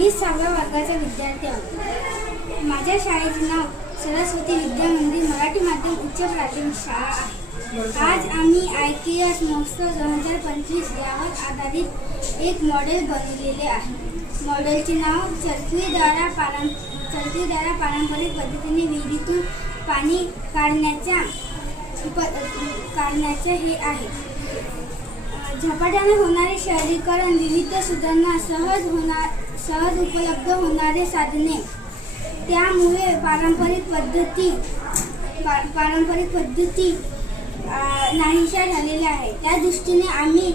मी 6व्या वर्गाचा विद्यार्थी आहे. माझ्या शाळेचे नाव सरस्वती विद्या मंदिर मराठी माध्यम उच्च प्राथमिक शाळा आहे. आज आम्ही IKS महोत्सव 2025 यावर आधारित एक मॉडेल बनवलेले आहे. मॉडेलचे नाव चरखीद्वारा पारंपरिक पद्धतीने विहिरीतून पाणी काढण्याचे हे आहे. झपाट्याने होणारे शहरीकरण, विविध सुधारणा, सहज उपलब्ध होणारे साधने, त्यामुळे पारंपरिक पद्धती नाहीशा झालेल्या आहेत. त्या दृष्टीने आम्ही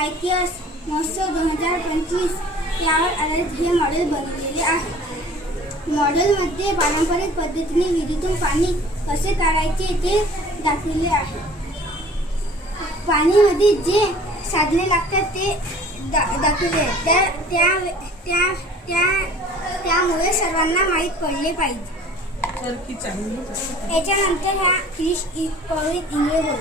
IKS महोत्सव 2025 यावर आधारित हे मॉडेल बनवलेले आहे. मॉडेलमध्ये पारंपरिक पद्धतीने विहिरीतून पाणी कसे काढायचे ते दाखवले आहे. पाणीमध्ये जे साधने लागतात ते दाखवले. त्यामुळे सर्वांना माहीत पडले पाहिजे. याच्यानंतर ह्या इंग्रज बोल.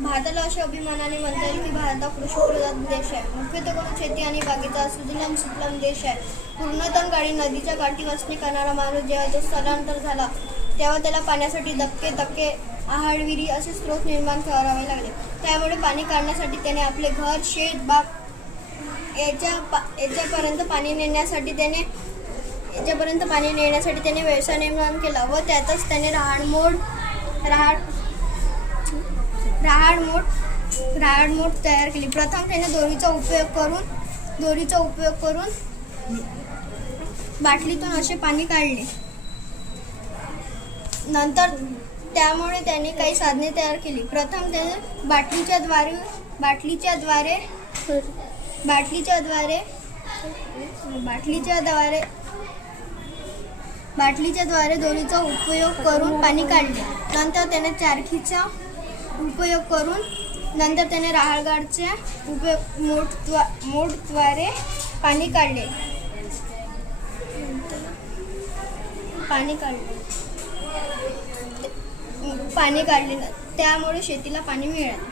भारताला अशा अभिमानाने म्हणता येईल की भारत हा कृषीप्रधान देश आहे. मुख्यतः करून शेती आणि बागेचा सुजलाम सुफलाम देश आहे. पूर्णतः काळी नदीच्या काठी वसणे करणारा माणूस जेव्हा तो स्थलांतर झाला तेव्हा त्याला पाण्यासाठी धक्के आहारविहिरी असे स्रोत निर्माण करावे लागले. त्यामुळे पाणी काढण्यासाठी त्याने आपले घर, शेत, बाग याच्यापर्यंत पाणी नेण्यासाठी त्याने व्यवसाय निर्माण केला व त्यातच त्याने राहाडमोड तयार केली. प्रथम त्याने दोरीचा उपयोग करून बाटलीतून असे पाणी काढले. नंतर त्यामुळे त्याने काही साधने तयार केली. प्रथम त्याने बाटलीच्या द्वारे दोरीचा उपयोग करून पाणी काढले. नंतर त्याने चारखीचा उपयोग करून राहाळगाडच्या मोठद्वारे पाणी काढले. त्यामुळे शेतीला पाणी मिळाले.